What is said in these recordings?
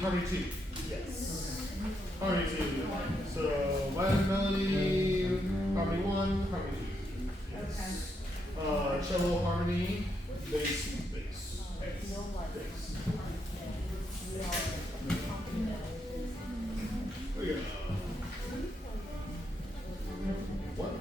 harmony 2. Yes. Harmony 2. So violin melody, harmony 1, harmony 2. Yes. Okay. Cello harmony, bass, bass. Bass. Bass. Here we go. What?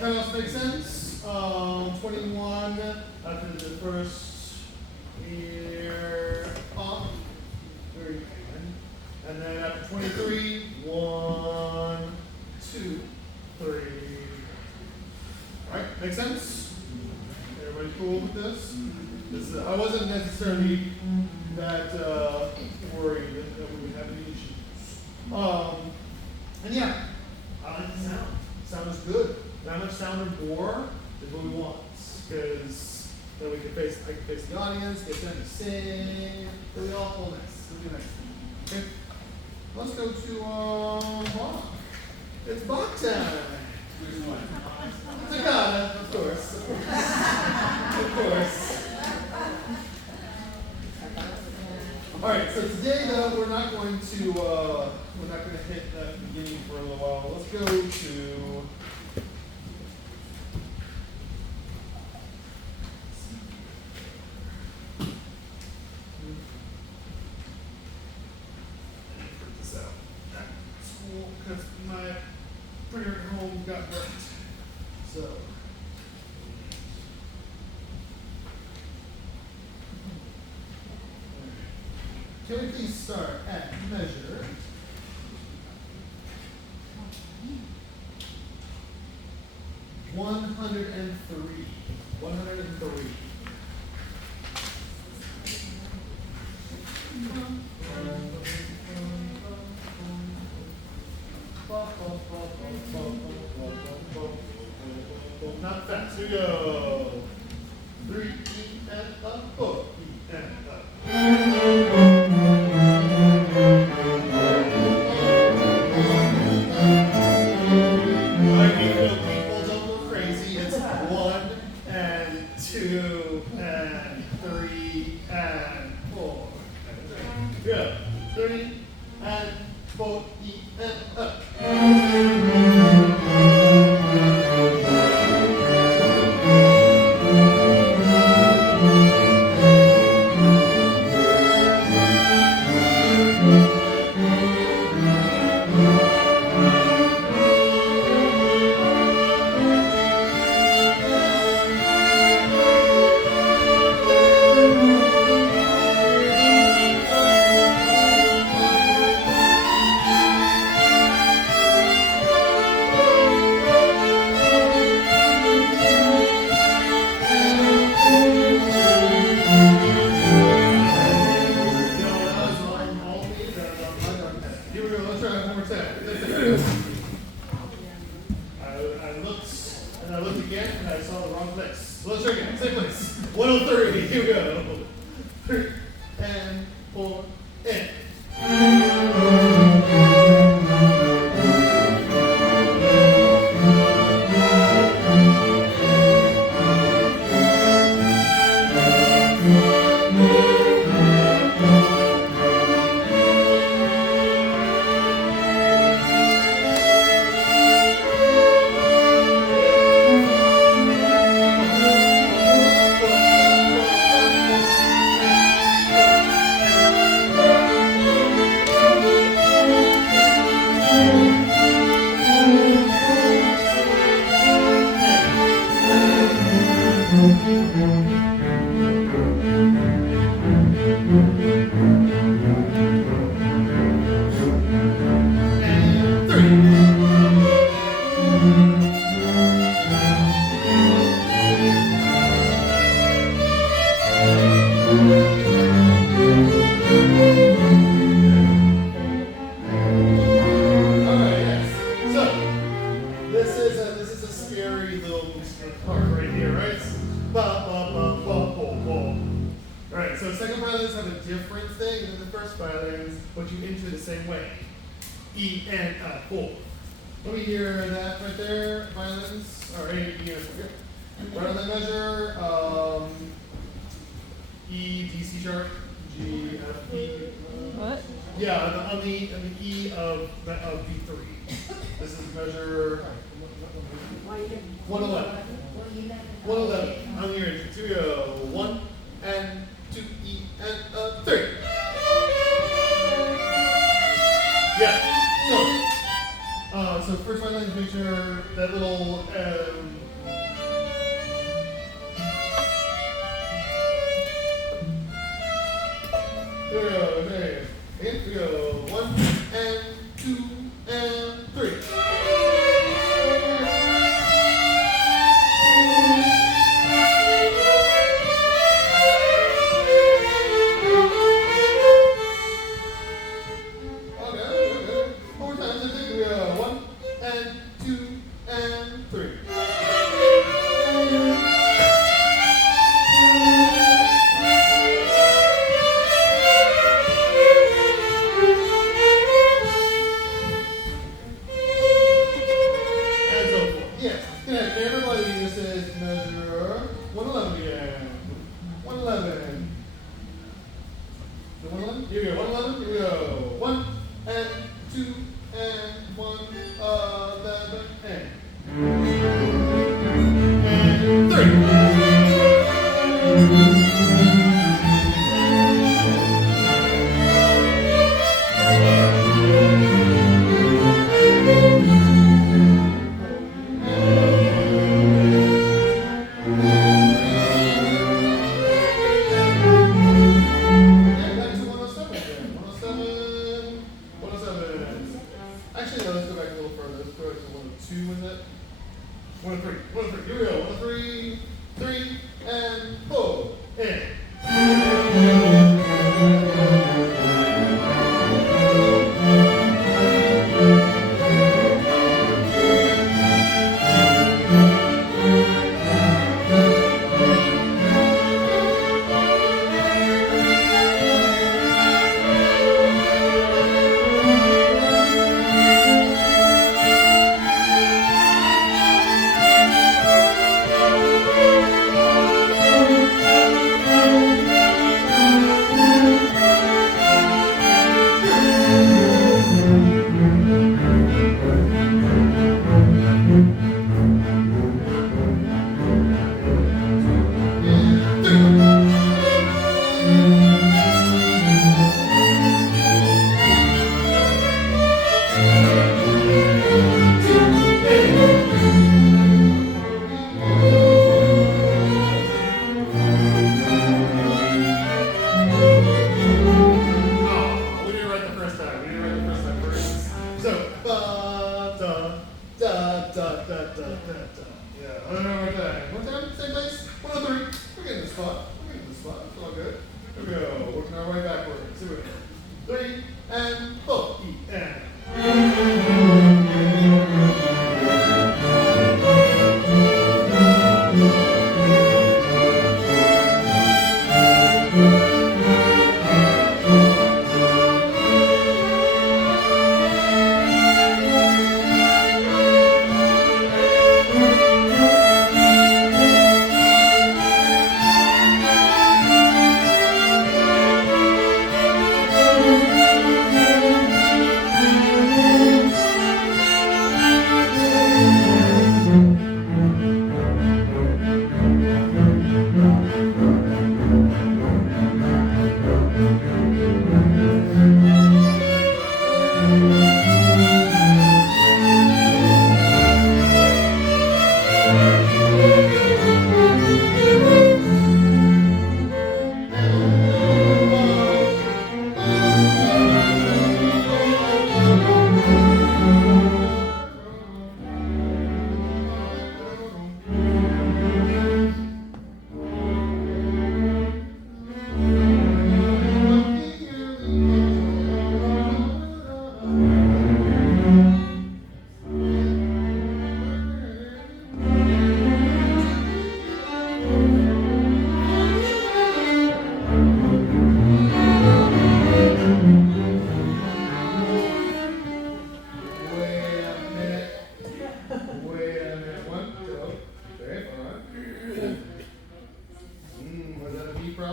Kind of makes sense. 21 after the first ear off. Very good. And then after 23, 1, 2, 3. Alright, makes sense? Everybody cool with this? I wasn't necessarily that worried that we would have any issues. And yeah, I like the sound. Sound is good. That much sound and more is what we want, because then we can face, I can face the audience, get them to sing. It'll be all nice. It'll be nice. Okay, let's go to Bach. It's Bach time. Which one? Toccata, of course. Of course. All right. So today, though, we're not going to hit the beginning for a little while. Let's go to. Because my printer at home got burnt. So. Can we please start at measure? $103. $103. Not fast. Here we go. 3 E and up, 4 E and up. I think people don't go crazy. It's 1 and 2 and 3 and 4. Good. 3 and 4 E and up. 3, and 4, and. E and F, 4. Let me hear that right there, violins, or A, E, F, here. Right on that measure, E, D, C sharp, G, F, E. What? Yeah, on the E of B3. This is measure 111. 111 on your engine. Here we go. 1 and 2, E and 3. Yeah. So first one, let's make sure that little here we go, there. Here we go. 1 and 2 and 3.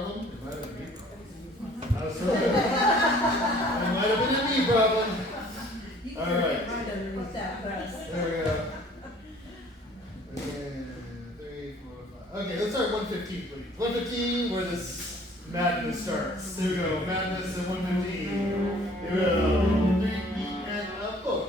problem. It might have been a me problem. I was so good. It might have been a me problem. All right. There we go. And 3, 4, 5. Okay, let's start 115, please. 115, where this madness starts. There we go. Madness at 115. Here we go. 3 and a 4.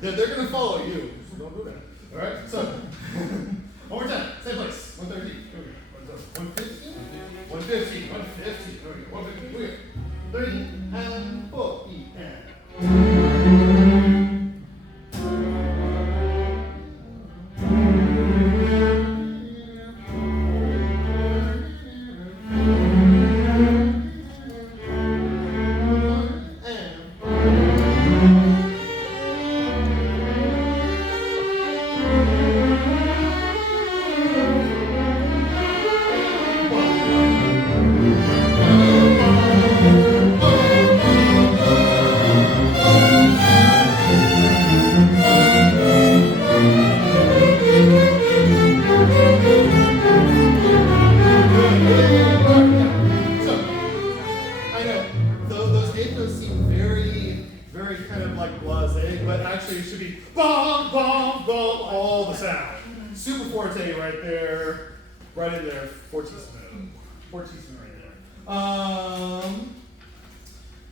They're going to follow you. So don't do that. All right? So, one more time. Same place. 113. Here we go. 115. 115. 115. There we go. 115. Here we go. 3 and 4.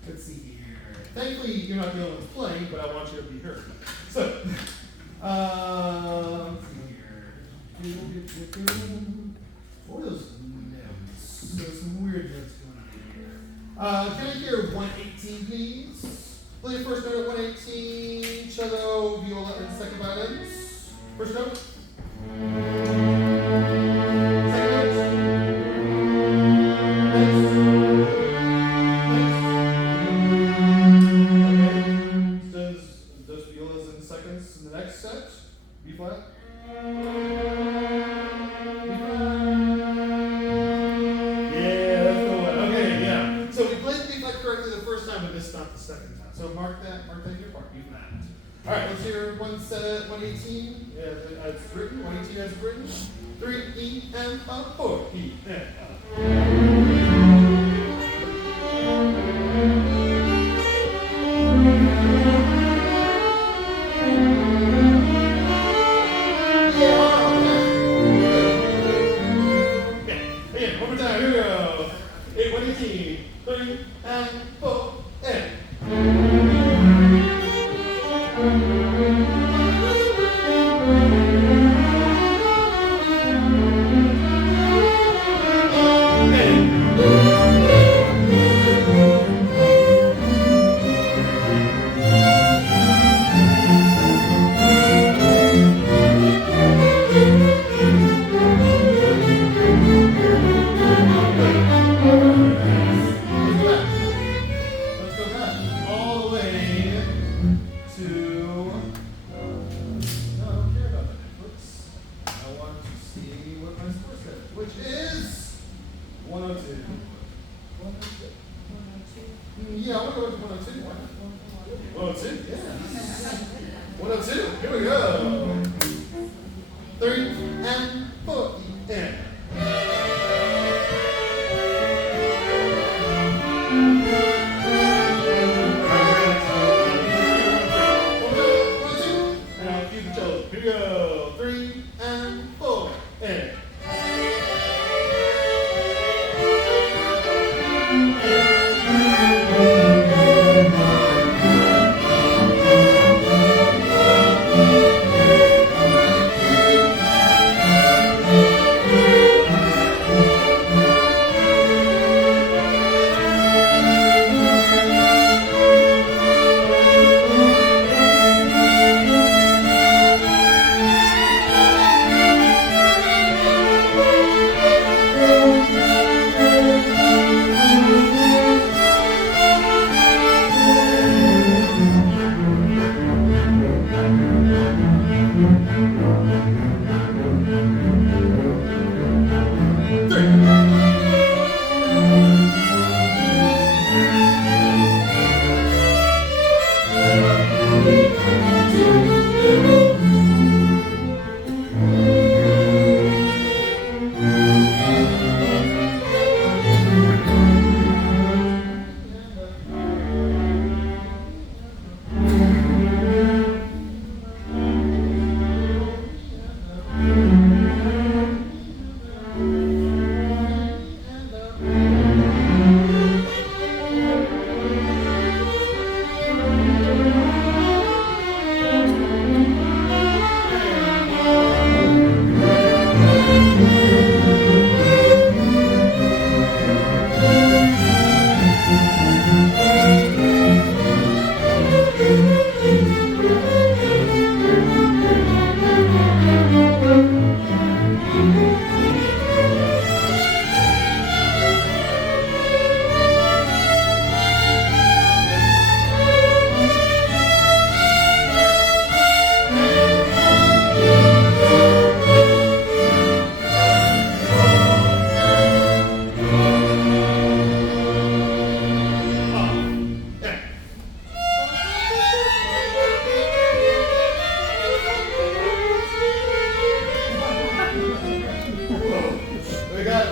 Let's see here. Thankfully, you're not the only one playing, but I want you to be heard. So, let's see here. What are those notes? There's some weird notes going on here. Can I hear 118, please? Play the first note at 118. Cello, viola, and second violins. First note. Mark that here, mark B flat. All right, let's hear 118. Yeah, as written. 118 as written. 3 E and a 4 E and Again, one more time. Here we go. 118. 3 and 4 and. Yeah, I want to go with 102. 102, yeah. 102, here we go. 3 and 4 and. Here we go. 3 and 4 and.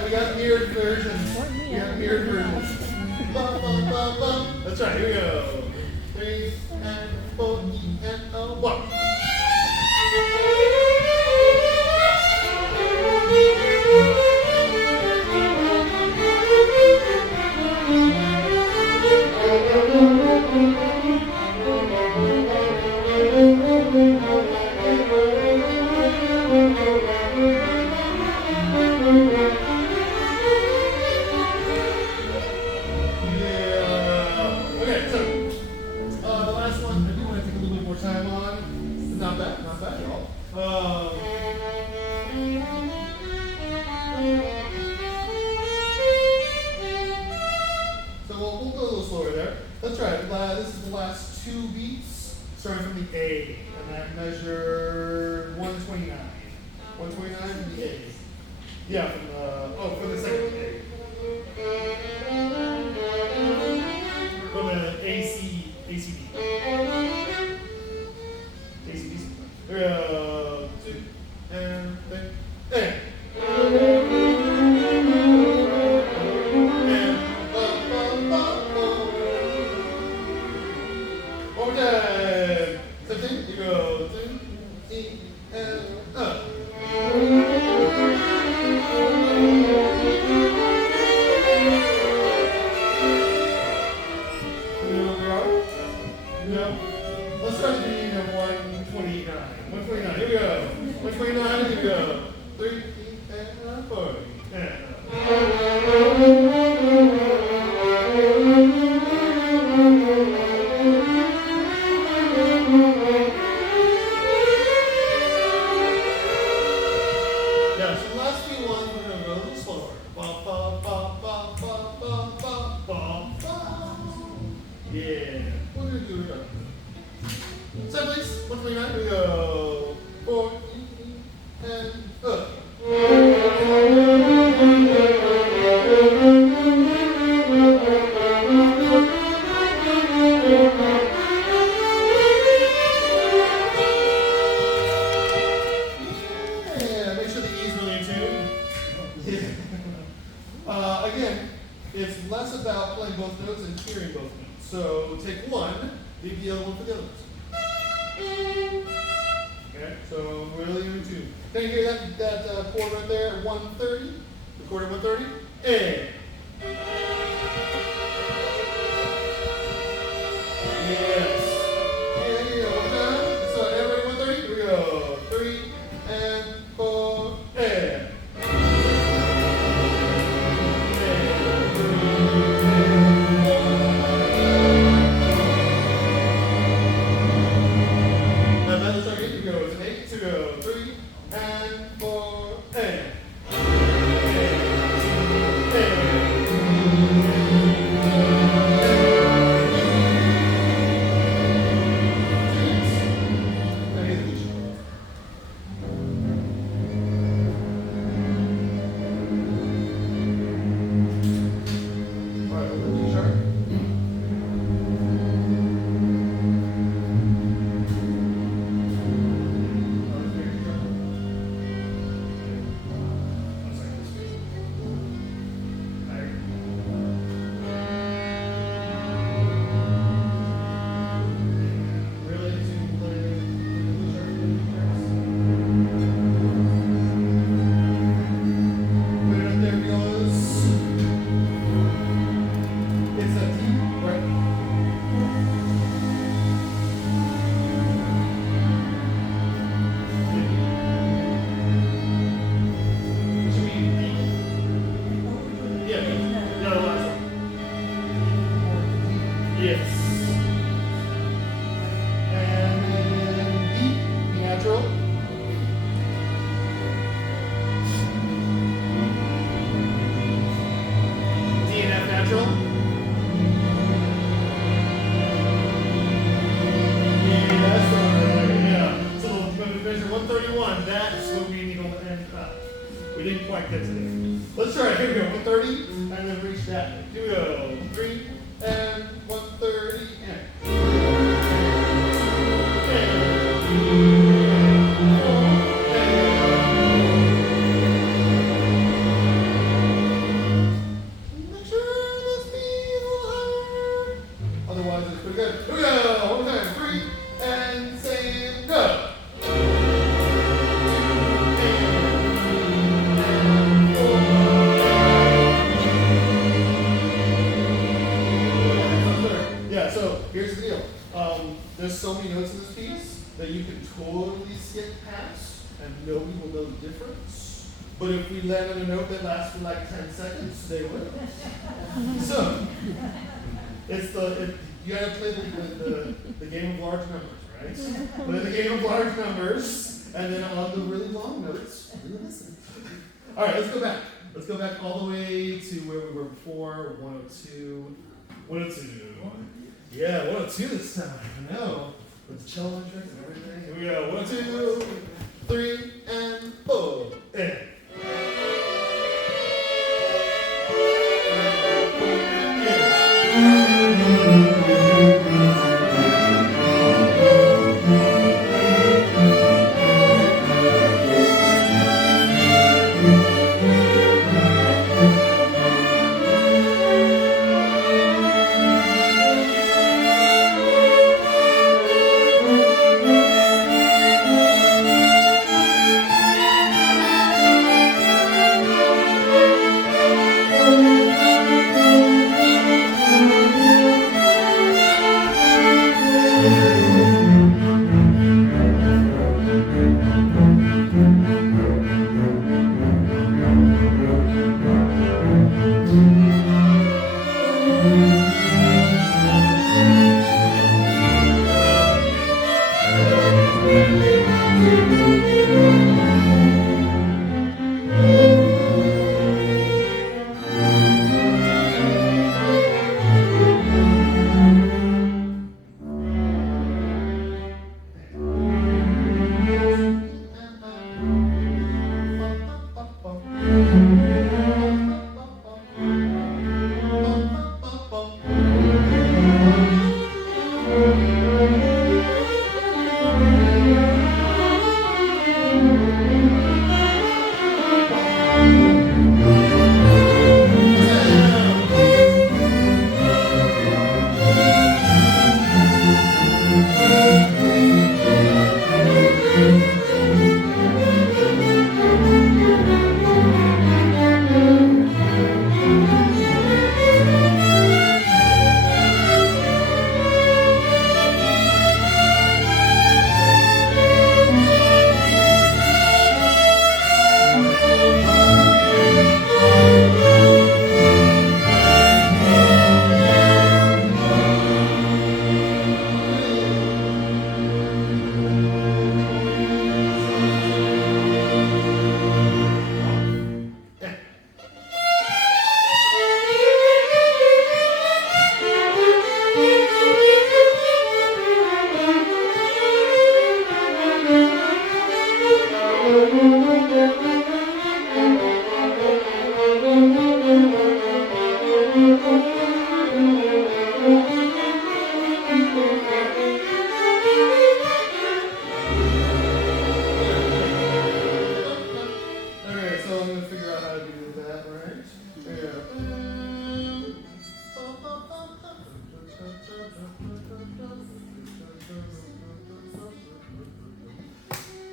we got mirrored versions. We got mirrored versions. Ba, ba, ba, ba. That's right, here we go. 3 and 4 and 1. Starting from the A, and that measured 129. 129 from the A. Yeah, from the second A. From the ACD. ACDC. There we go. 2, and 3, and. Again, it's less about playing both notes and hearing both notes. So take one, leave the other one for the other ones. Okay, so really in tune. Can you hear that chord right there at 130? The chord at 130? A. Yes. And here we go, one time. So everybody 130? Here we go. 3 and 4 and. We didn't quite get to there. Let's try it. Here we go. 130, and then reach that. Here we go. 3 and 130 and. that you can totally skip past and nobody will know the difference. But if we land on a note that lasts for like 10 seconds, they will. So, you gotta play the game of large numbers, right? Play the game of large numbers, and then on the really long notes, really listen. All right, let's go back. Let's go back all the way to where we were before, 102. 102. Yeah, 102 this time. I know. With the cello tricks and everything. Here we go. 1, 2, 3, and 4. And.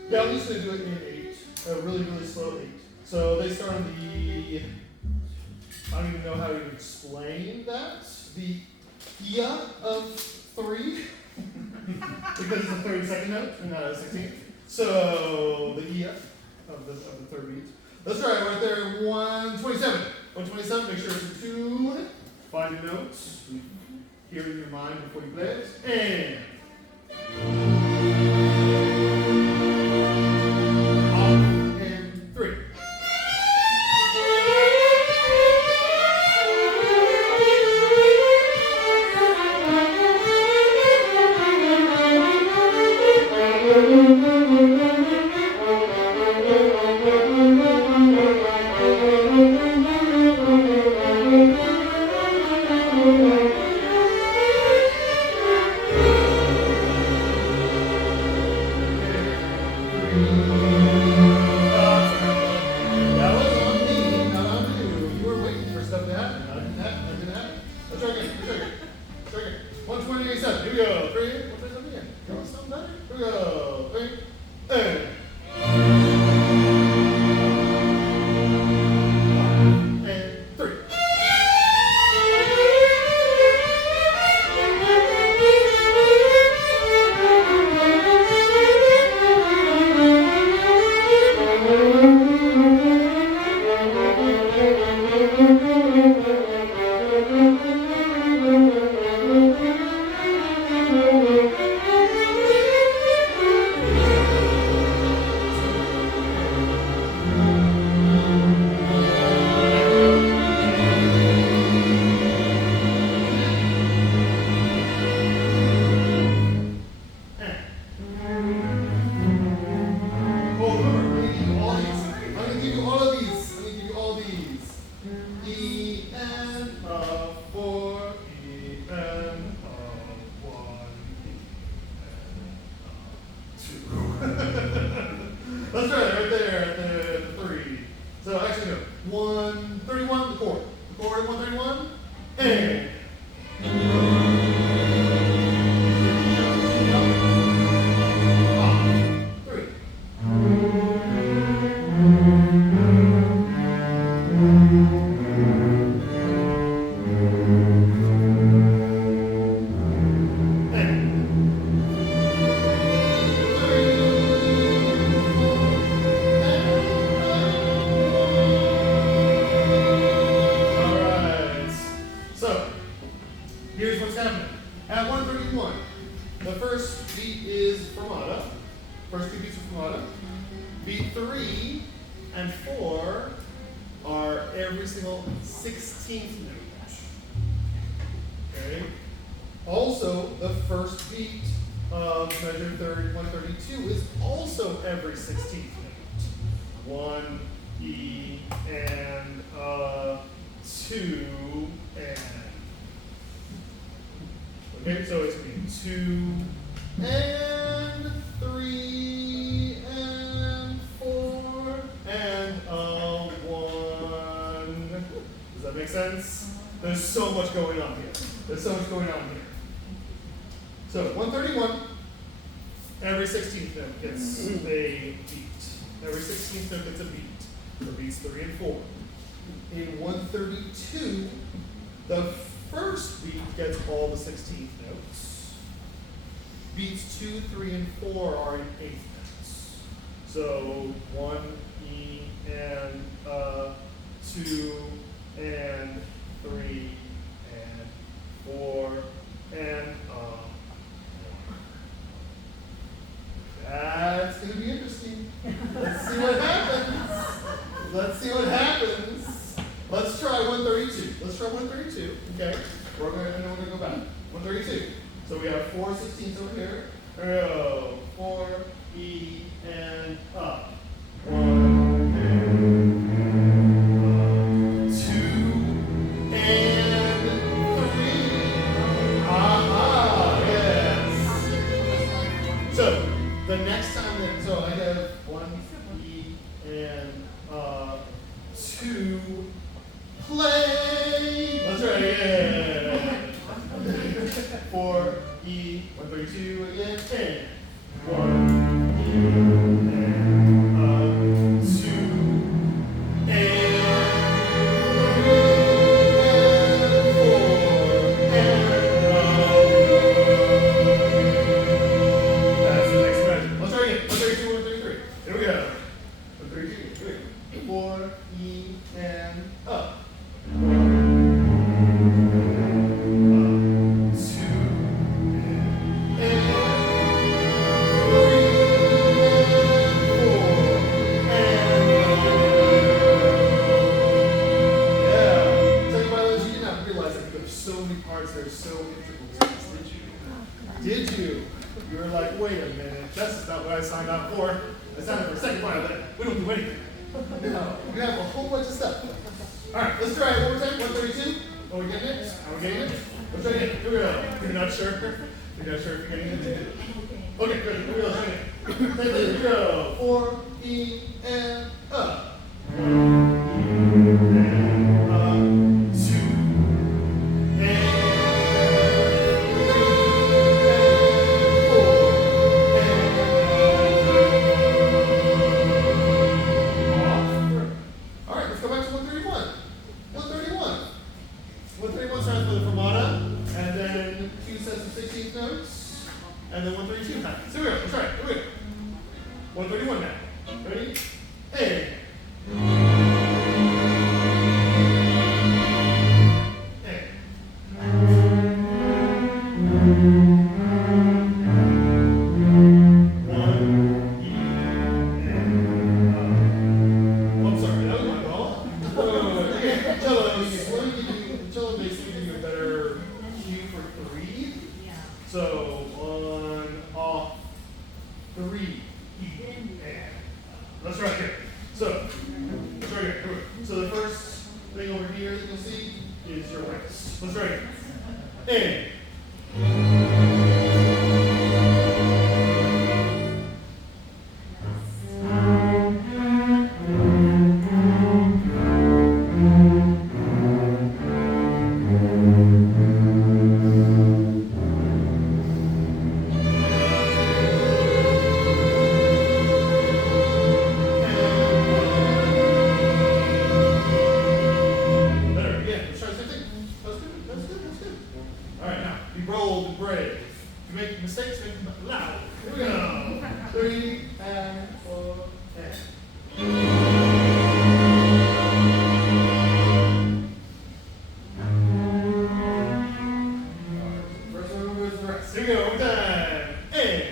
Yeah, I'm just going to do it in 8, a really, really slow 8. So they start on the, I don't even know how to explain that, the Ia of 3, because it's the 32nd note and not a 16th. So the Ia of the third beat. Let's try it right there, 127. 127, make sure it's a tune. Find your notes, hear it in your mind before you play it, and... 131, the chord. The chord in 131, and. Here's what's happening. At 131, the first beat is fermata. First two beats are fermata. Beat 3 and 4 are every single 16th note. Okay. Also, the first beat of measure 132 is also every 16th note. 1, E, and 2, and. Okay, so it's going to be 2 and 3 and 4 and 1. Does that make sense? There's so much going on here. There's so much going on here. So 131, every 16th note gets a beat. Every 16th note gets a beat for beats 3 and 4. In 132, the first beat gets all the 16th notes. Beats 2, 3, and 4 are in 8th notes. So 1, E, and 2, and 3, and 4, and 1. That's going to be interesting. Let's see what happens. Let's see what happens. Let's try 132. Let's try 132. Okay. We're going to go back. 132. So we have 4 16ths over here. There we go. 4, E, and up. 1, and 2, and 3. Aha, yes. So the next time that, so I have 1, E, and 2. Play! That's right, yeah. 4, E, 132 again, and 1, E, and 2, and 3, and 4, and that's the next measure. Let's try again. 132, 133. Here we go. 132, here we go. 4, E, and up. 131 now. Ready? Hey. Hey. I'm sorry, that was my fault. Cello makes me a better cue for 3. So 1 off 3. Let's try it here. So, let's try it here. So the first thing over here that you'll see is your wrist. Let's try it here. brave. If you make mistakes, make them loud. Here we go. 3 and 4 and. First one was the rest. Here we go, one time. And.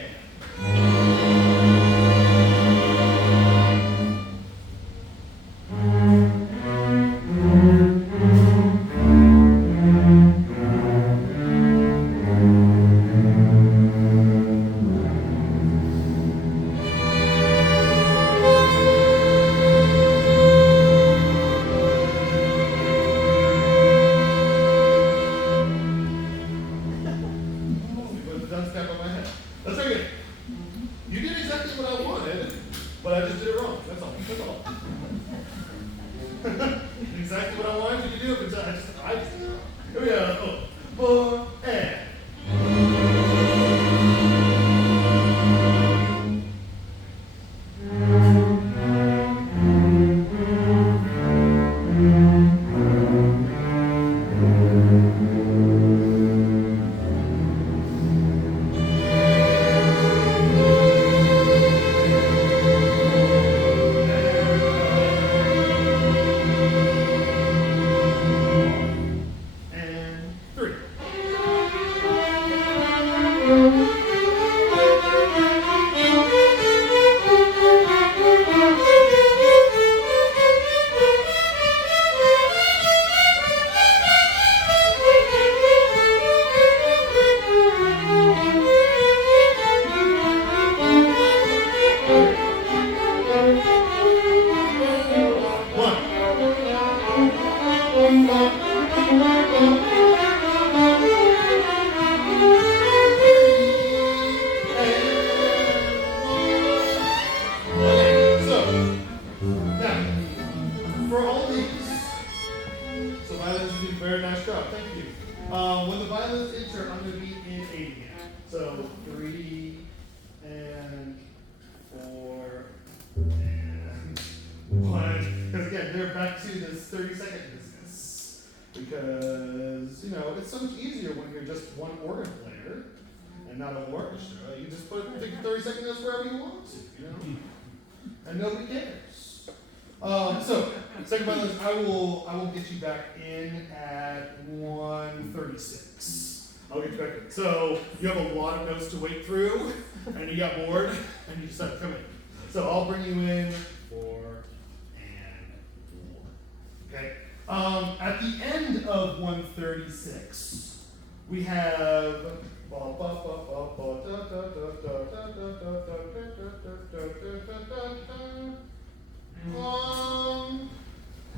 That's very good. You did exactly what I wanted, but I just did it wrong. That's all. That's all. Exactly what I wanted you to do, but I just did it wrong. Here we go. 4 and. Very nice job, thank you. When the violins enter, I'm going to be in 8 again. So 3 and 4 and 1. Because again, they're back to this 30-second business. Because, you know, it's so much easier when you're just one organ player and not an orchestra. You just put 30-second notes wherever you want to, you know? And nobody cares. So, second violin, I will get you back in at 1:36. I'll get you back in. So you have a lot of notes to wait through, and you got bored, and you decided to come in. So I'll bring you in 4 and 4. Okay. At the end of 1:36, we have.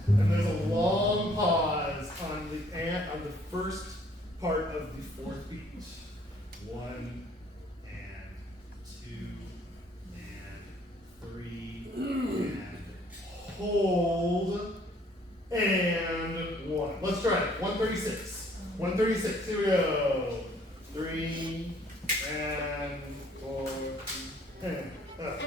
And there's a long pause on the first part of the fourth beat. 1 and 2 and 3 and hold and 1. Let's try it. 1:36. 1:36. Here we go. 3 and 4 and up.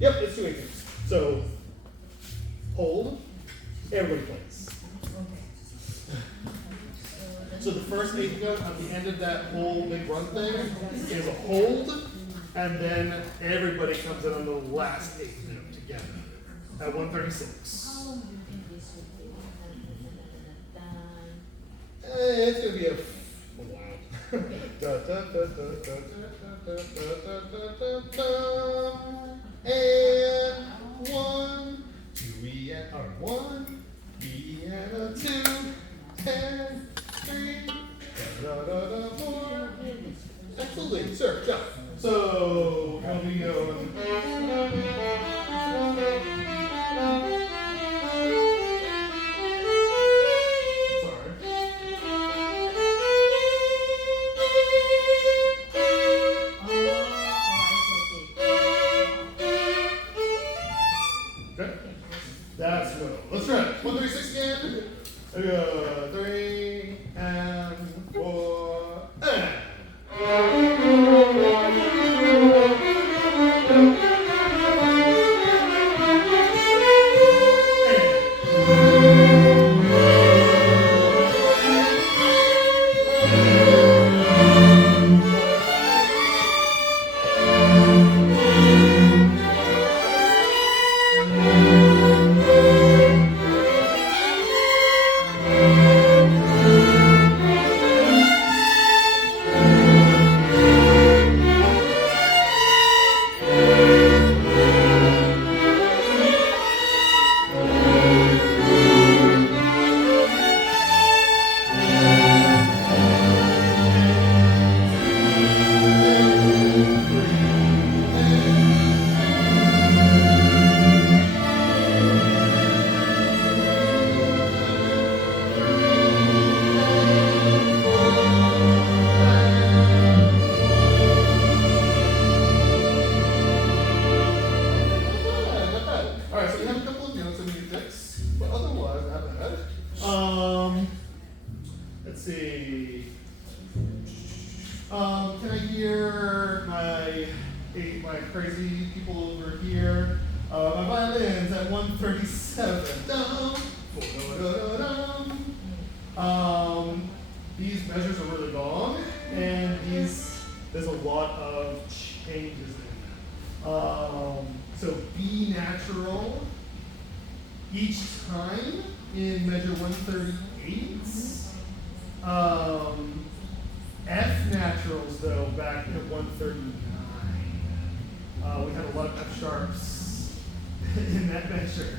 Yep, it's 2 8. So hold, everybody plays. So the first 8th note at the end of that whole big run thing is a hold, and then everybody comes in on the last 8th note together at 1:36. It's gonna be a while. And 1, 2 E and or 1, E and a 2, and 3, da da da da 4. Absolutely, sure, yeah. So how we go? That's good. Let's try it. 1, 3, 6 again. There we go. 3 and 4 and. Let's see. Can I hear my crazy people over here? My violin's at 137. These measures are really long, and there's a lot of changes in them. So B natural each time in measure 138. F naturals though back at 139. We had a lot of F sharps in that measure.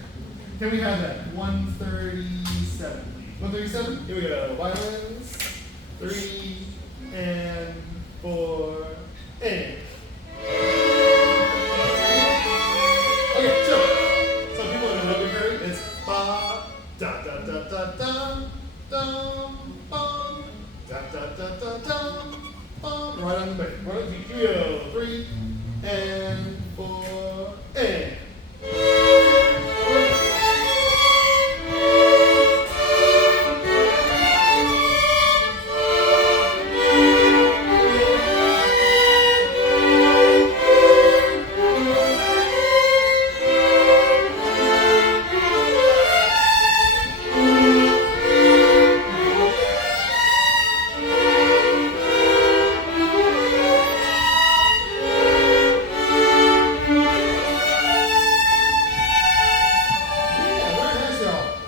Can we have that? 137, please. 137? Here we go. Violins. 3 and 4 and. Okay, so some people in the hurry. It's ba da da da da da da bum da da da da da bum. Right on the bass. Right on the beat. Here we go. 3 and 4 and.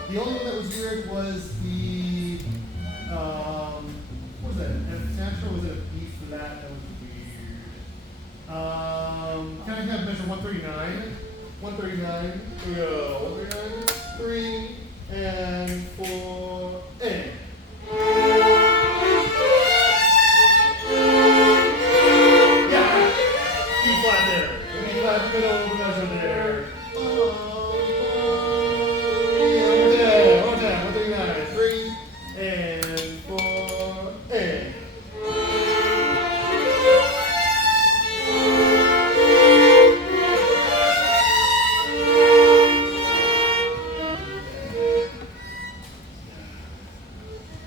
The only one that was weird was the, what was that, F natural, was it a B flat? That was weird. Can I have measure 139? 139, here we go, 139, 3 and 4, and. Yeah, B flat there, B flat middle of the measure there.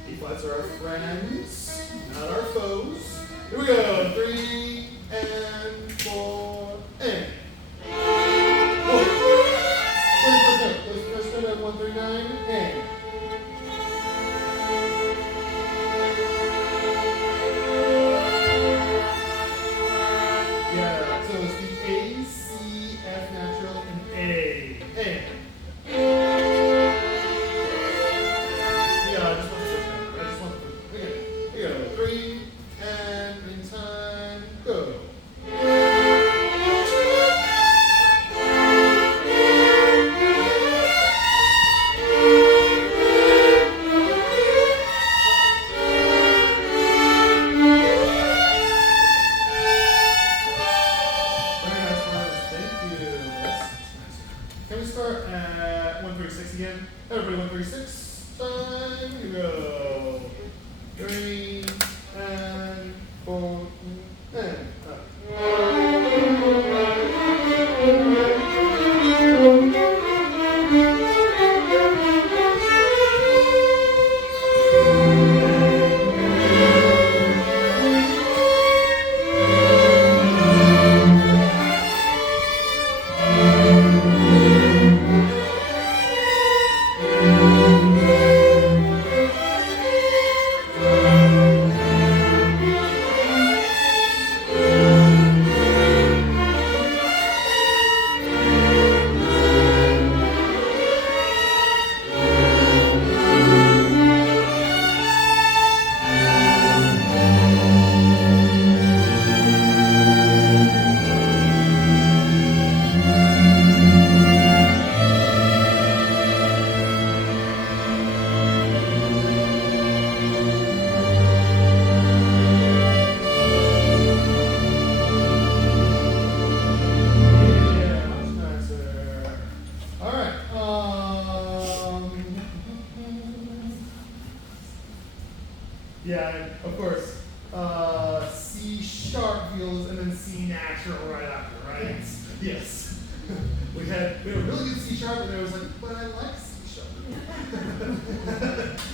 B-flats are our friends, not our foes. Here we go. 3 and 4 and. again. Everybody 136. Time. Here we go. 3 and 4 and up. Yeah, and of course, C sharp violas and then C natural right after, right? Yes. We had a really good C sharp, and I was like, but I like C sharp.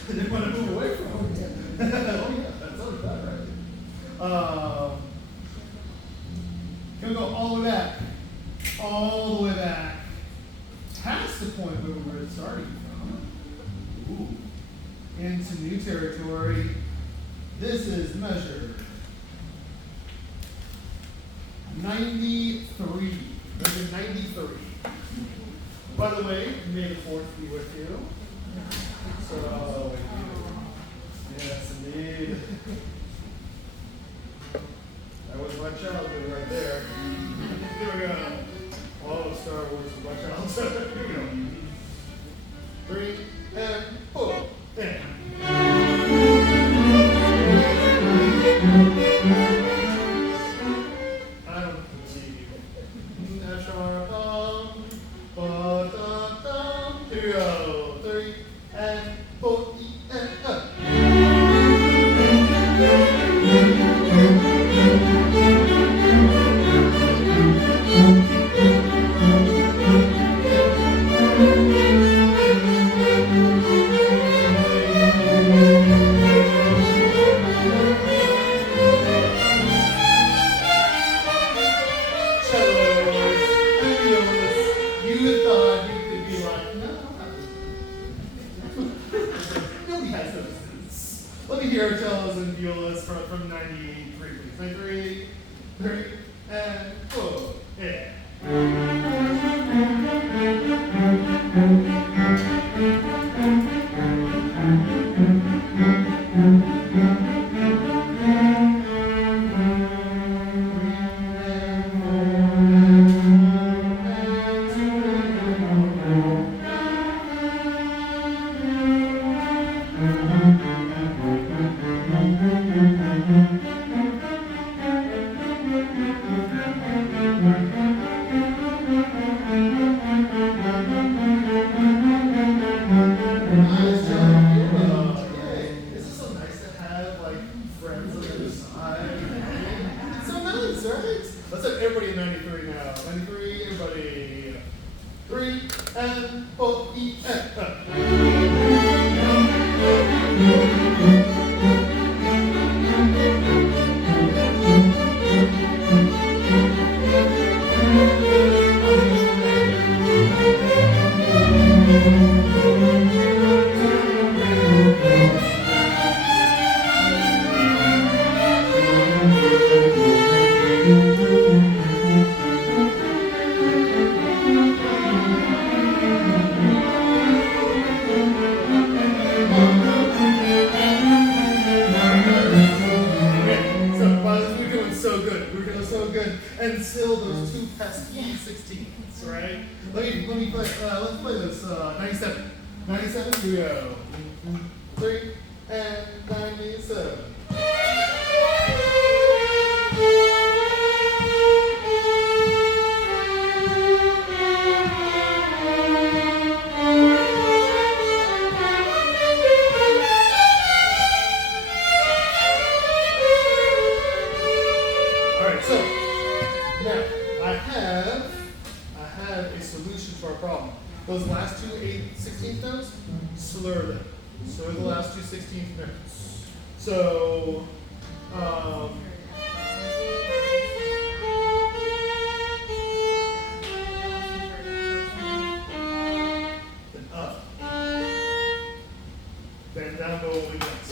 I didn't want to move away from it. Oh yeah, that's always bad, right? Can we go all the way back? All the way back. Past the point where we were starting from. Ooh. Into new territory. This is measure 93. Measure 93. By the way, may the fourth be with you. So, yes, indeed. That was my childhood right there. Here we go. Oh, Star Wars was my childhood. Here we go. 3 and 4 and. I don't believe. Here we go. 3 and 4 and up. Let me hear cellos and violas from 93, please. 93, 3, and 4. Yeah. Let's have everybody in 93 now. 93, everybody. 3 and 4 E and and still those two pesky 16s, right? Let me play. Let's play this 97. 97. Here we go. 3 and 97. So now I have a solution to our problem. Those last two 16th notes, slur them. Slur the last two 16th notes. So then up. Then down bow only once.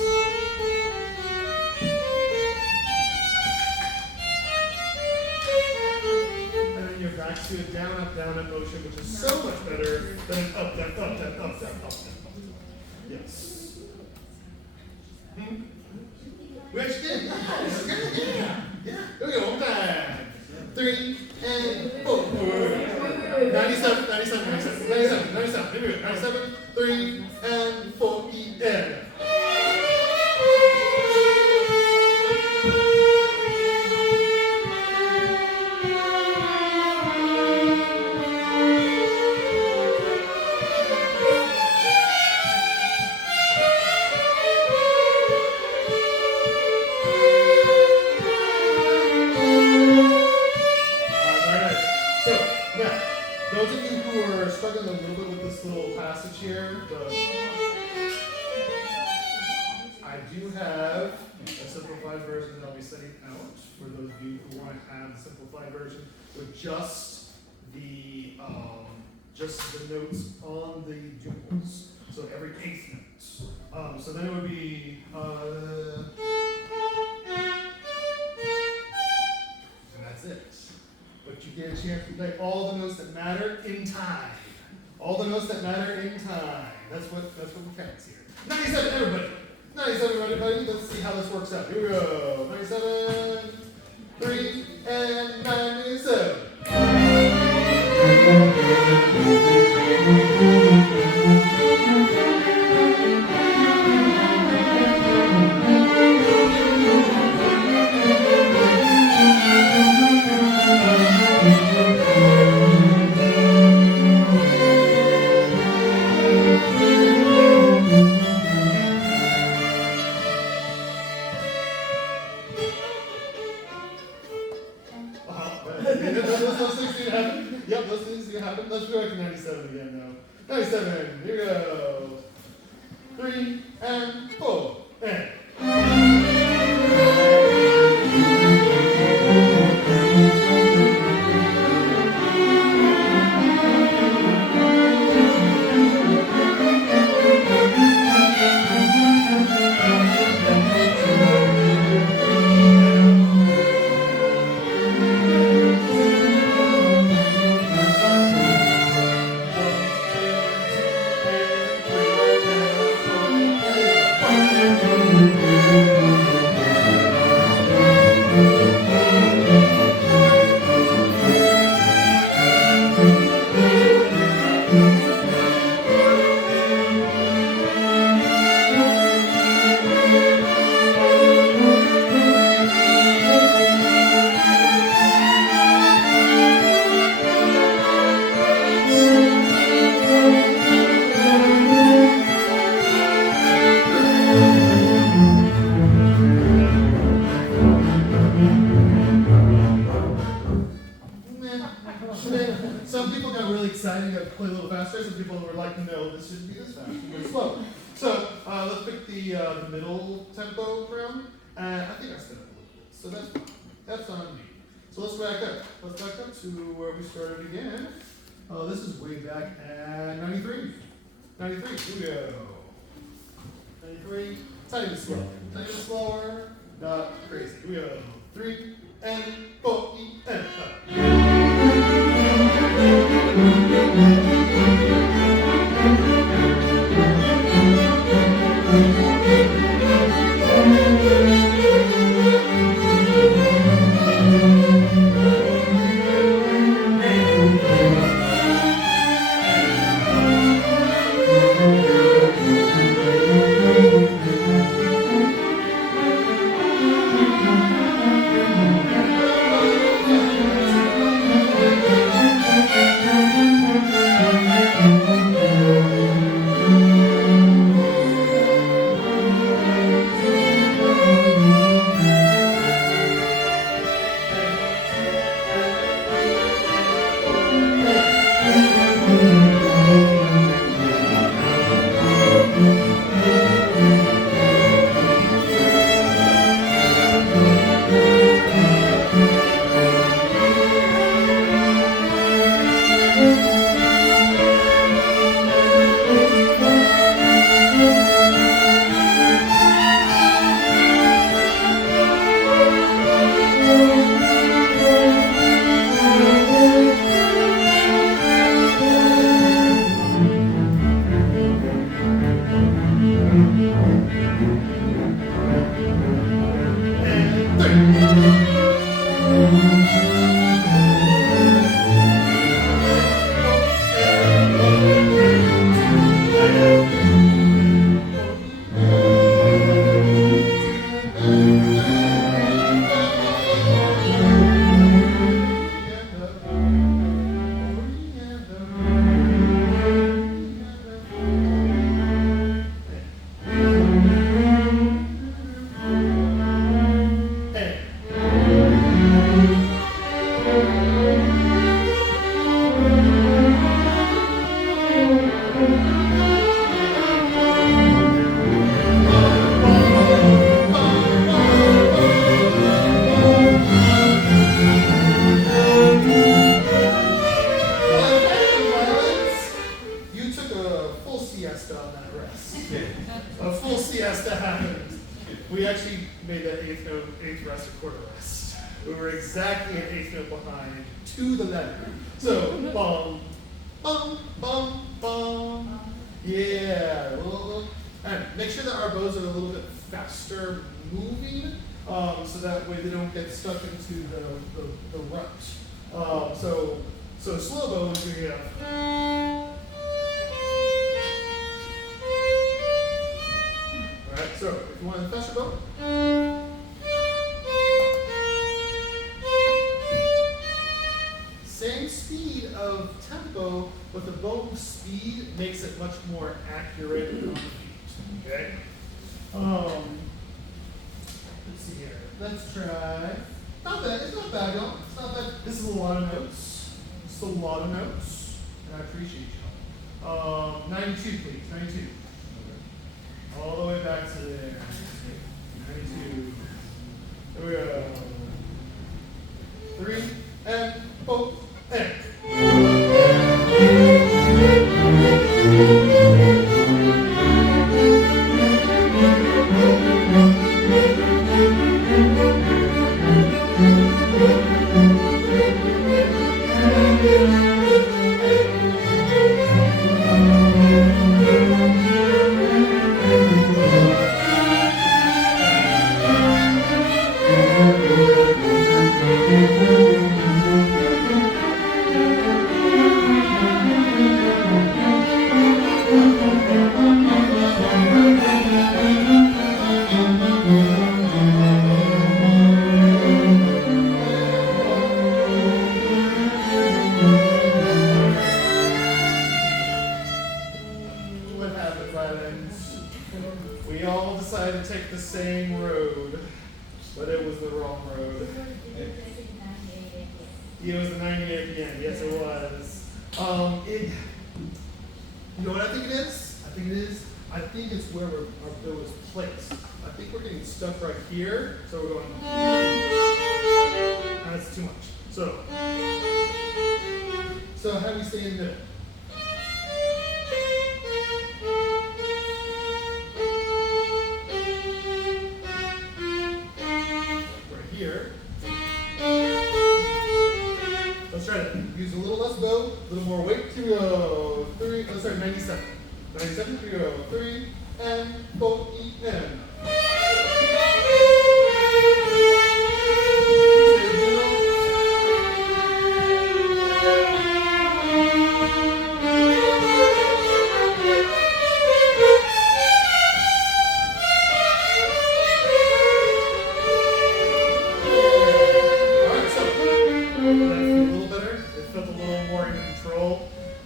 And then you're back to a down, up motion, which is so much better than an up, down, up, down, up, down, up, down, up, down. Yes. We actually did. Nice. Yeah. Here we go. One time. 3 and 4. 97, 97, 97, 97, 97. Here we go. 97, 3 and 4. Yeah. Those of you who are struggling a little bit with this little passage here, I do have a simplified version that I'll be sending out for those of you who want to have the simplified version with just the notes on the duals. So every eighth note. So then it would be and that's it. But you get a chance to play all the notes that matter in time. All the notes that matter in time. That's what counts here. 97, everybody. 97, everybody. Let's see how this works out. Here we go. 97, 3, and 97. Yep, those things do happen. Let's go back to 97 again now. 97, here we go. 3 and 4, and. Some people got really excited and got to play a little faster. Some people were like, no, this shouldn't be this fast, it's slow. So let's pick the middle tempo round. And I think I sped up a little bit. So that's on me. So let's back up. Let's back up to where we started again. This is way back at 93. 93, here we go. 93, tiny bit slower. Tiny bit slower, not crazy. Here we go. 3 and 4 and up. time to the letter. So, bum, bum, bum, bum. Yeah, and make sure that our bows are a little bit faster moving, so that way they don't get stuck into the rut. So slow bows, you're gonna have. All right, so if you want a faster bow. Same speed of tempo, but the bow speed makes it much more accurate on the feet. Okay? Let's see here. Let's try. Not bad. It's not bad, y'all. It's not bad. This is a lot of notes. It's a lot of notes, and I appreciate y'all. 92, please. 92. All the way back to there. 92. There we go. 3 and 4 and. We all decided to take the same road, but it was the wrong road. It was the 98 at the end. Yes, it was. You know what I think it is? I think it's where our bill is placed. I think we're getting stuck right here, so we're going. That's too much. So how do we stay in the middle? Here. Let's try to use a little less bow, a little more weight. Here we go. 3, let's start 97. 97, here we go. 3 and 4 and.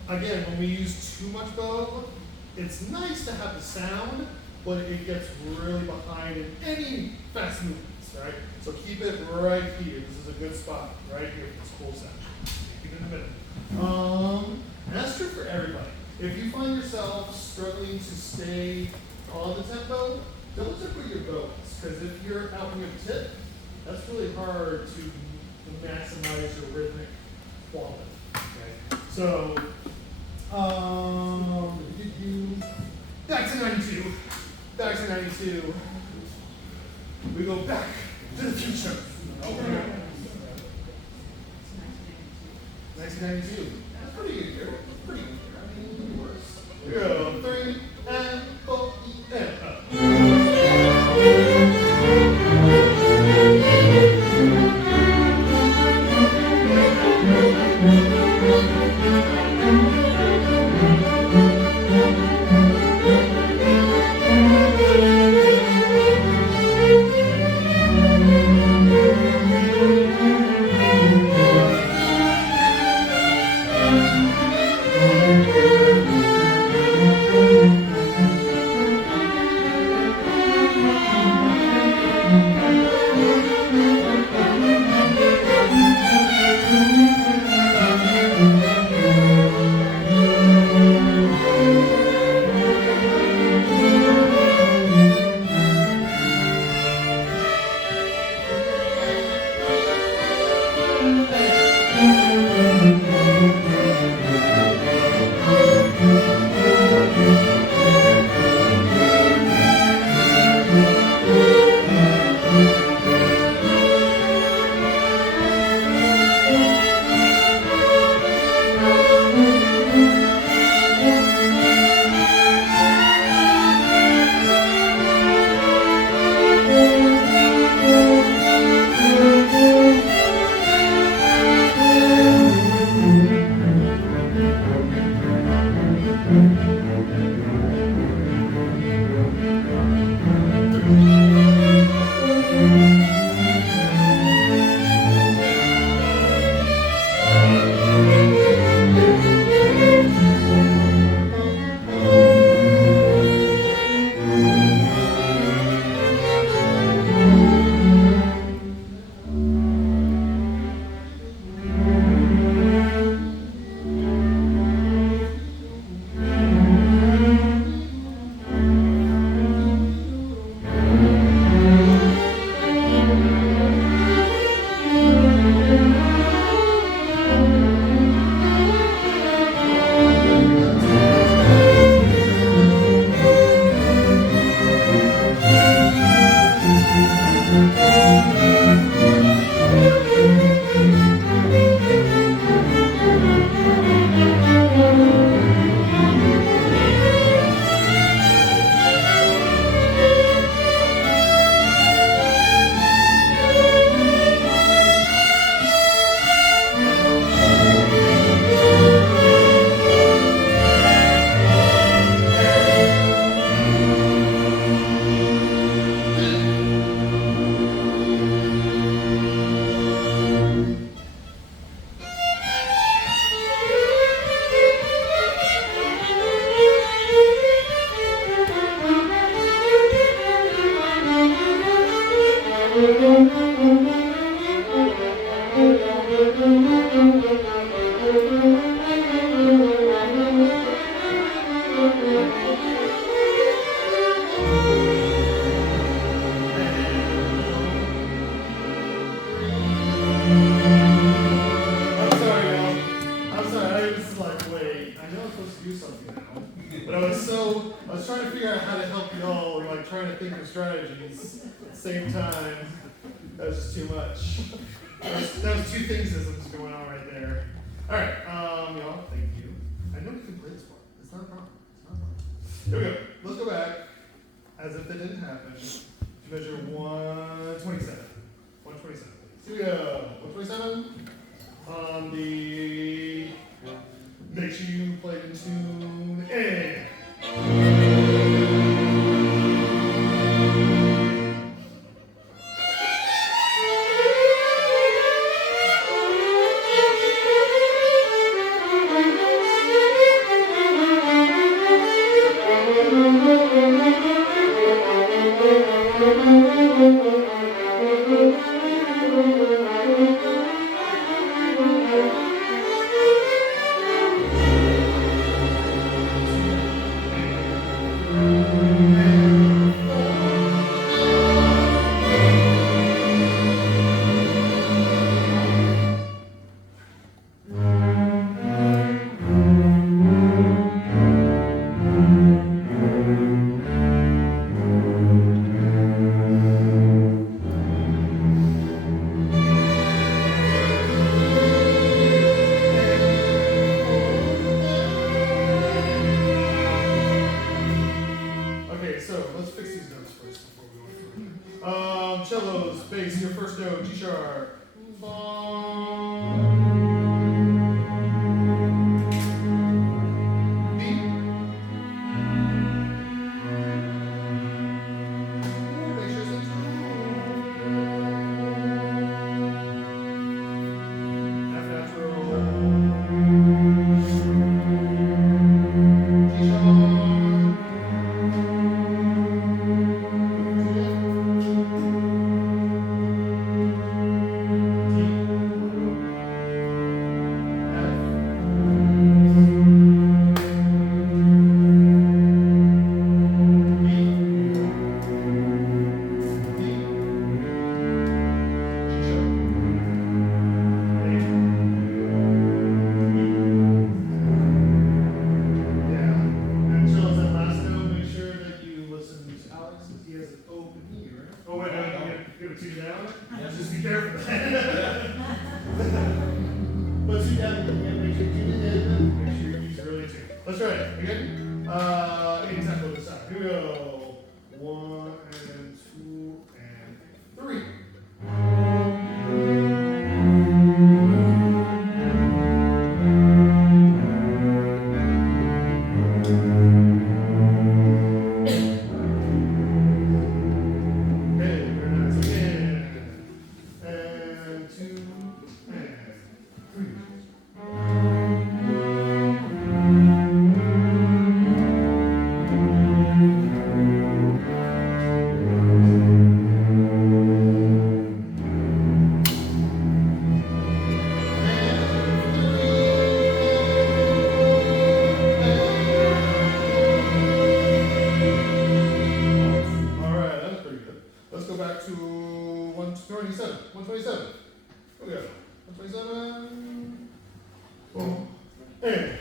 Again, when we use too much bow, it's nice to have the sound, but it gets really behind in any fast movements, right? So keep it right here. This is a good spot, right here for this cool sound. Keep it in the middle. And that's true for everybody. If you find yourself struggling to stay on the tempo, double check where your bow is, because if you're out on your tip, that's really hard to maximize your rhythmic quality. Okay? So, back to 92. Back to 92. We go back to the future. Over here. 1992. That's pretty good here. Pretty good here. I mean, it could be worse. Here we go. 3 and 4 and up. strategies at the same time. That was just too much. That was two things going on right there. All right, y'all, thank you. I know you can play this part. It's not a problem. Here we go. Let's go back as if that didn't happen. Measure 127. 127. Here we go. 127. On the. Make sure you play in tune. And. Cellos, bass, your first note, G sharp. Let's try it. Again? Any tempo this time. Here we go. 1 and 2 and 3. Back to 127. 127. Here we go. 127. Boom. And.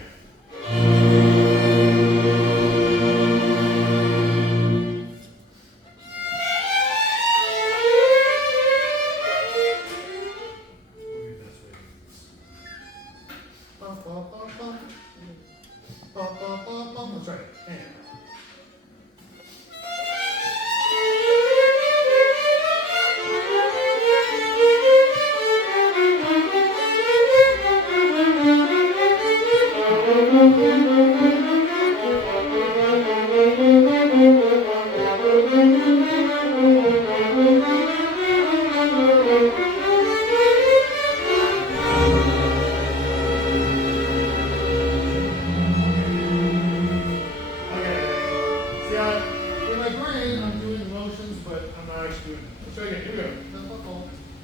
That's right. And.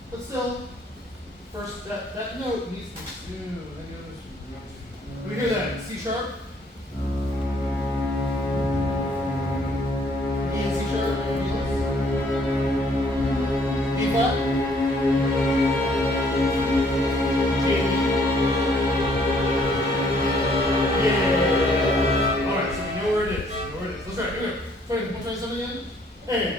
But still, first that note needs to be tuned. We hear that C sharp. E and C sharp. E flat. G and E. Yeah. All right, so we know where it is. Let's try it. Here we go. Try 127 again. And.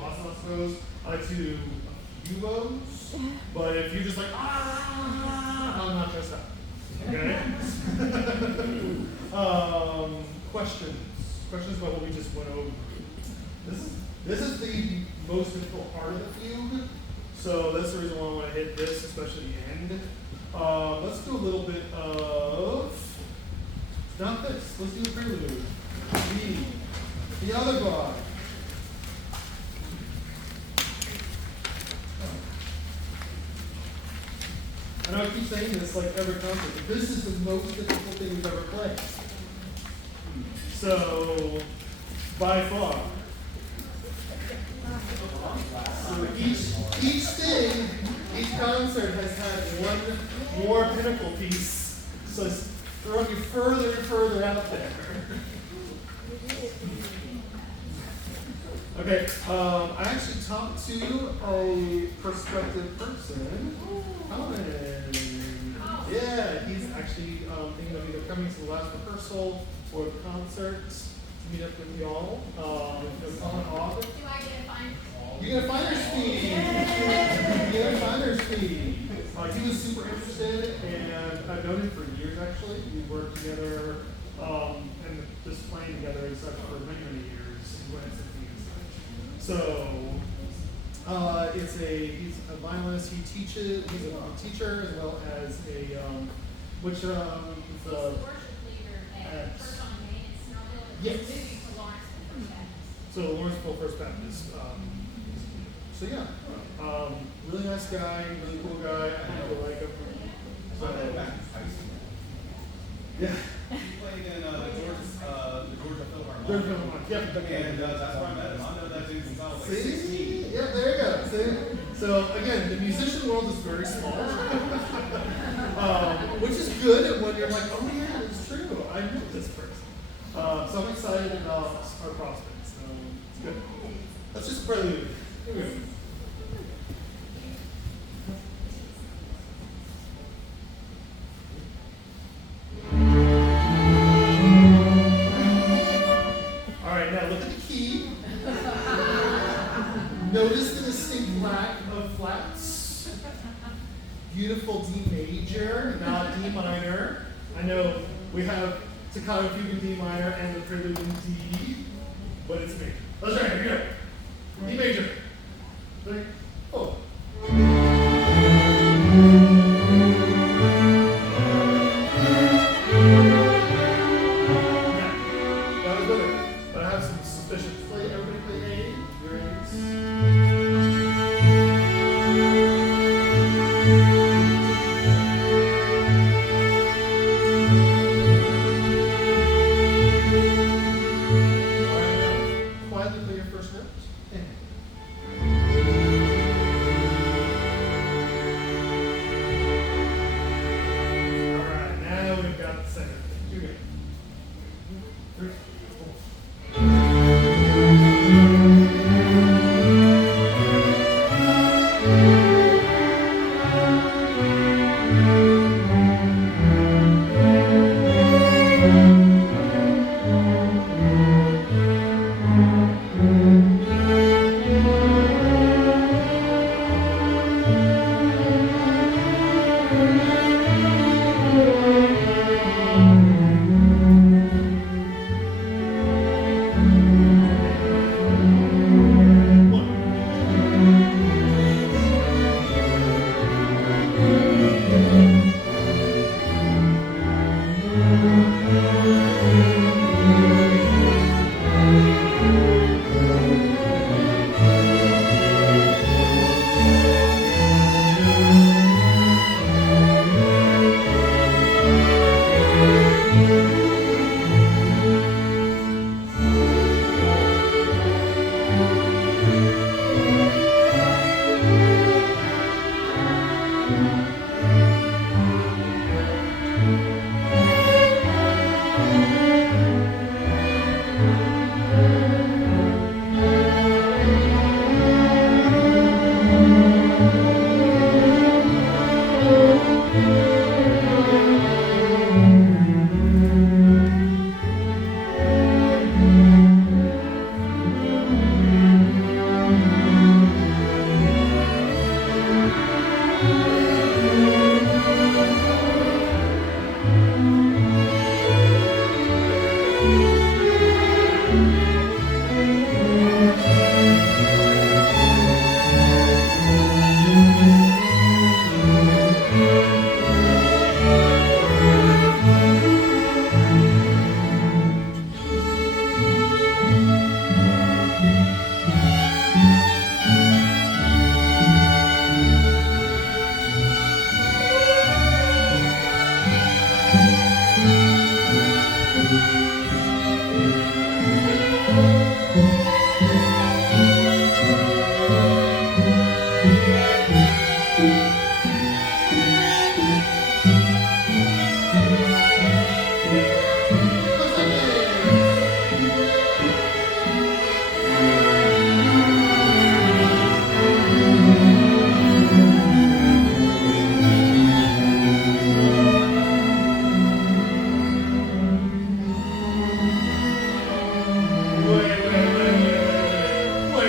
lots of those. I like to do a few those. But if you're just like, I'm not stressed out. Okay? Questions? Questions about what we just went over. This is the most difficult part of the fugue. So that's the reason why I want to hit this, especially the end. Let's do a little bit of, not this, let's do a prelude. The other guy. I know I keep saying this like every concert, but this is the most difficult thing we've ever played. So, by far. So each concert has had one more pinnacle piece, so it's throwing you further and further out there. Okay, I actually talked to a prospective person. Yeah, he's actually thinking of either coming to the last rehearsal or the concert to meet up with y'all. It's on August. Do I get a fine? You get a finder's fee. You get a finder's fee. He was super interested, and I've known him for years actually. We worked together and just playing together and such for many, many years. He went to symphony and such. So he's a violinist. He teaches. He's a teacher as well as a He's the worship leader at First on Main in Snellville. Yes. Moving to Lawrenceville First Baptist. So Lawrenceville First Baptist. So yeah, really nice guy, really cool guy. I think you'll like him. So, yeah. He played in the Georgia Philharmonic. Georgia Philharmonic, yep. And that's where I met him. I know that dude since I was like See? 16. Yeah, there you go. See? So again, the musician world is very small, which is good when you're like, oh yeah, it's true. I know this person. So I'm excited about our prospects. So it's good. That's just a prelude. Here we go. Now look at the key. Notice the distinct lack of flats. Beautiful D major, not D minor. I know we have Staccato Fugue in D minor and the prelude in D, but it's major. That's right, here we go. D major. 3, 4.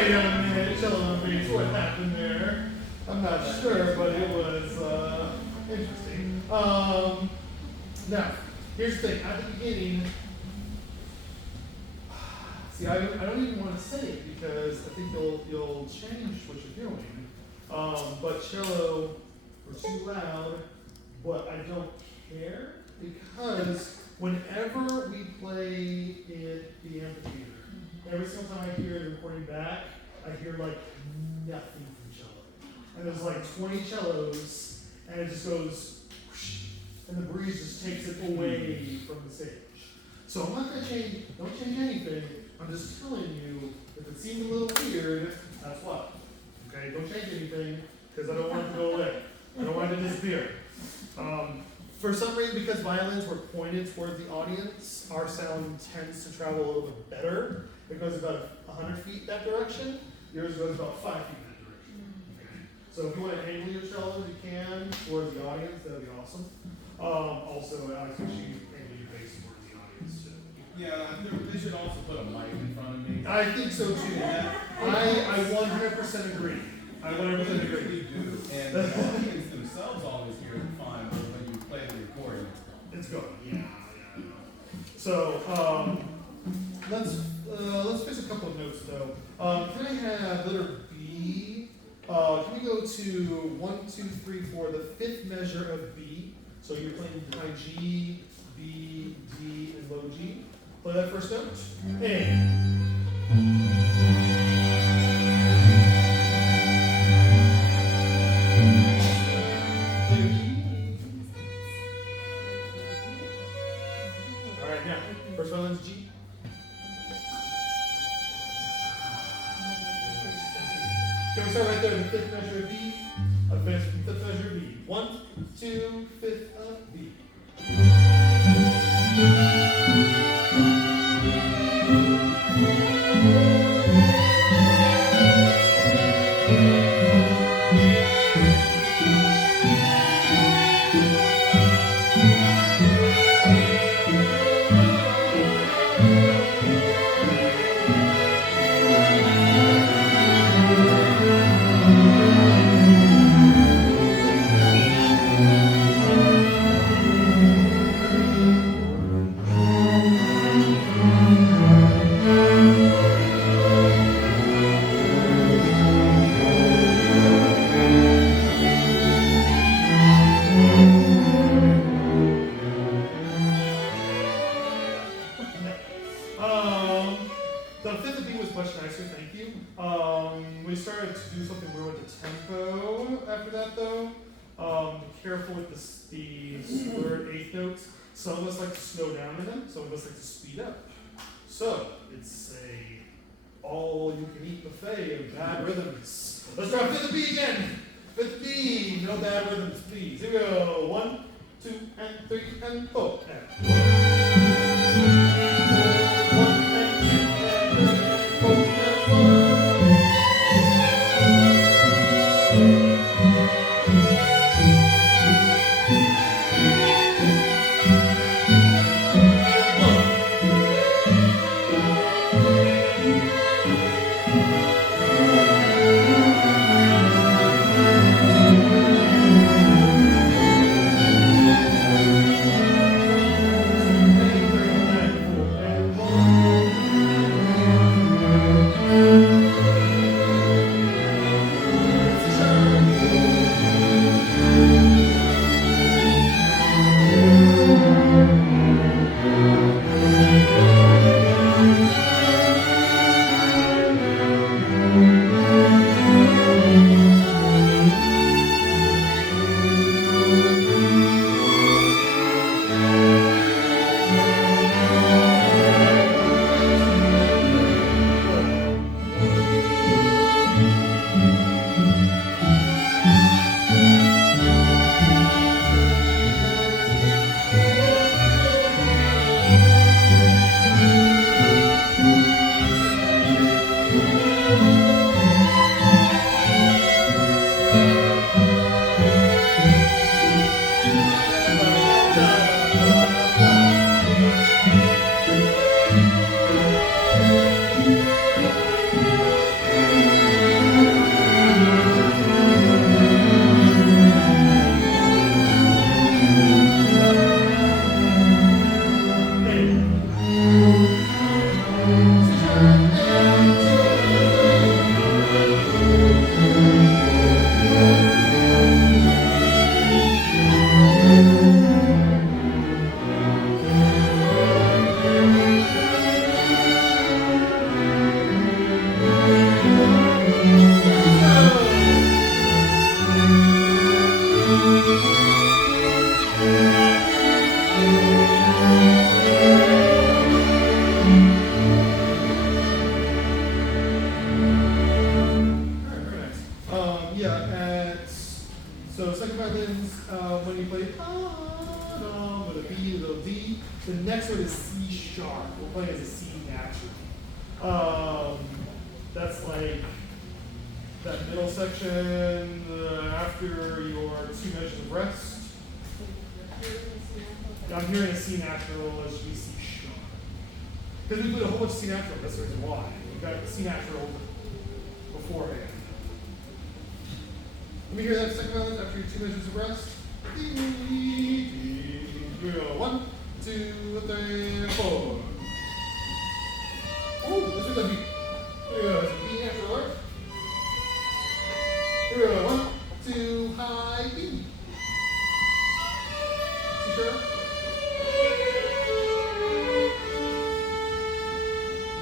wait a minute, cello on bass, what happened there? I'm not sure, but it was interesting. Now, here's the thing, at the beginning, see, I don't even want to say it because I think you'll change what you're doing. But cello, we're too loud, but I don't care because whenever we play in the amphitheater, every single time I hear the recording back, I hear like nothing from cello. And there's like 20 cellos, and it just goes, whoosh, and the breeze just takes it away from the stage. So I'm not gonna change, don't change anything. I'm just telling you, if it seems a little weird, that's why. Okay, don't change anything, because I don't want it to go away. I don't want it to disappear. For some reason, because violins were pointed towards the audience, our sound tends to travel a little bit better. It goes about 100 feet that direction. Yours goes about 5 feet that direction. Okay. So if you want to angle your cello, you can towards the audience. That would be awesome. Also, I think you angle your bass towards the audience too. Yeah, they should also put a mic in front of me. I think so too. Yeah. I 100% agree. I 100% agree. Really do. And the audience themselves always hear it fine, but when you play the recording, It's good. Yeah, I know. So, let's fix a couple of notes though. Can I have letter B? Can we go to 1, 2, 3, 4, the fifth measure of B? So you're playing high G, B, D, and low G. Play that first note. A. Alright, now, first violin's G. Can we start right there in the fifth measure of B? Advance from the fifth measure of B. 1, 2, fifth of B. The fifth of B was much nicer, thank you. We started to do something weird with the tempo after that though. Be careful with the slurred eighth notes. Some of us like to slow down in them, some of us like to speed up. So, it's a all-you-can-eat buffet of bad rhythms. Let's try fifth of B again. Fifth of B, no bad rhythms, please. Here we go. 1, 2, and 3, and 4. And 1, and 2, and 3, and 4, and 1. So second violins, when you play with a B, with a D, the next one is C sharp. We're playing as a C natural. That's like that middle section after your 2 measures of rest. I'm hearing a C natural as we C sharp. Because we put a whole bunch of C natural, that's the reason why. We got C natural beforehand. Let me hear that second violin after your 2 measures of rest. Here we go. 1, 2, 3, 4. Oh, this is gonna be. Here we go. It's a B natural, right? Here we go. 1, 2, high B. C sharp.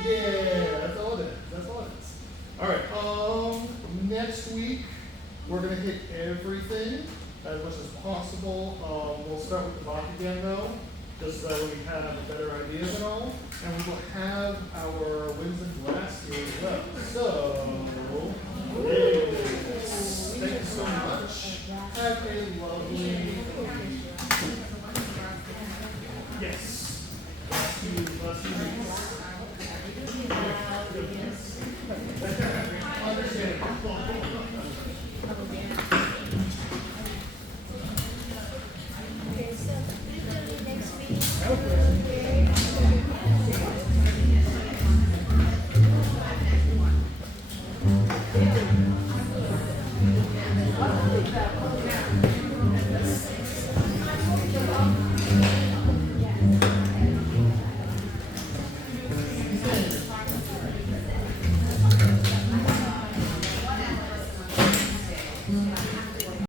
Yeah, that's all it is. That's all it is. All right. Next week we're gonna hit everything as much as possible. We'll start with the Bach again though, just so we have a better idea of it all, and we will have our wins and glass here as well. So, yes, thank you so much. Have a lovely week. Yes. Bless you. Bless you. Okay, so usually next week. Okay.